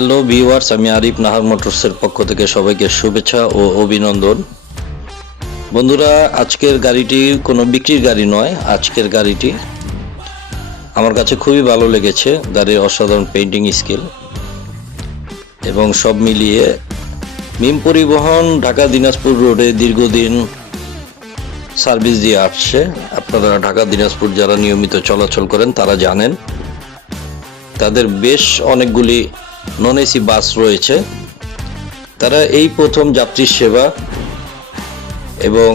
Hello viewers, আমি আরিফ নাহার মোটরসের পক্ষ থেকে সবাইকে শুভেচ্ছা ও অভিনন্দন। বন্ধুরা, আজকের গাড়িটি কোনো বিক্রির গাড়ি নয়। আজকের গাড়িটি আমার কাছে খুবই ভালো লেগেছে। গাড়ির অসাধারণ পেইন্টিং স্কিল এবং সব মিলিয়ে মিম পরিবহন ঢাকা দিনাজপুর রোডে দীর্ঘদিন সার্ভিস দিয়ে আসছে। আপনারা ঢাকা দিনাজপুর যারা নিয়মিত চলাচল করেন তারা জানেন তাদের বেশ অনেকগুলি নন এসি বাস রয়েছে। তারা এই প্রথম যাত্রী সেবা এবং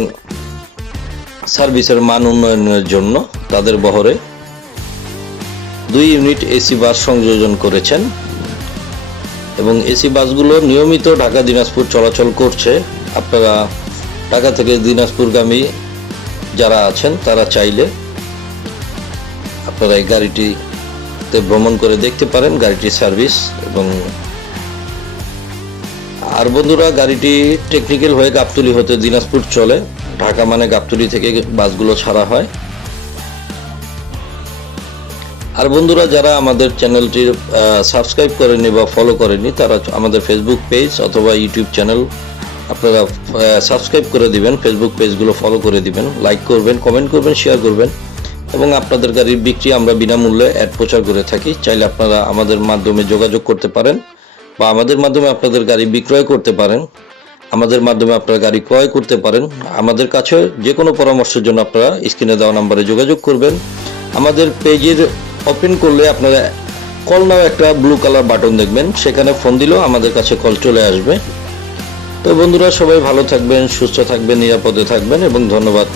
সার্ভিসের মান উন্নয়নের জন্য তাদের বহরে 2 ইউনিট এসি বাস সংযোজন করেছেন এবং এসি বাসগুলো নিয়মিত ঢাকা দিনাজপুর চলাচল করছে। আপনারা ঢাকা থেকে দিনাজপুরগামী যারা আছেন তারা চাইলে আপনারা এই গাড়িটিতে ভ্রমণ করে দেখতে পারেন গাড়িটির সার্ভিস। এবং আর বন্ধুরা, গাড়িটি টেকনিক্যাল হয়ে গাবতলী হতে দিনাজপুর চলে। ঢাকা মানে গাবতলী থেকে বাসগুলো ছাড়া হয়। আর বন্ধুরা, যারা আমাদের চ্যানেলটি সাবস্ক্রাইব করেনি বা ফলো করেনি তারা আমাদের ফেসবুক পেজ অথবা ইউটিউব চ্যানেল আপনারা সাবস্ক্রাইব করে দিবেন। ফেসবুক পেজগুলো ফলো করে দিবেন, লাইক করবেন, কমেন্ট করবেন, শেয়ার করবেন। এবং আপনাদের গাড়ির বিক্রি আমরা বিনামূল্যে অ্যাড প্রচার করে থাকি। চাইলে আপনারা আমাদের মাধ্যমে যোগাযোগ করতে পারেন বা আমাদের মাধ্যমে আপনাদের গাড়ি বিক্রয় করতে পারেন। আমাদের মাধ্যমে আপনারা গাড়ি ক্রয় করতে পারেন। আমাদের কাছে যে কোনো পরামর্শের জন্য আপনারা স্ক্রিনে দেওয়া নম্বরে যোগাযোগ করবেন। আমাদের পেজের ওপেন করলে আপনারা কল নাও একটা ব্লু কালার বাটন দেখবেন, সেখানে ফোন দিলেও আমাদের কাছে কল চলে আসবে। তো বন্ধুরা, সবাই ভালো থাকবেন, সুস্থ থাকবেন, নিরাপদে থাকবেন এবং ধন্যবাদ।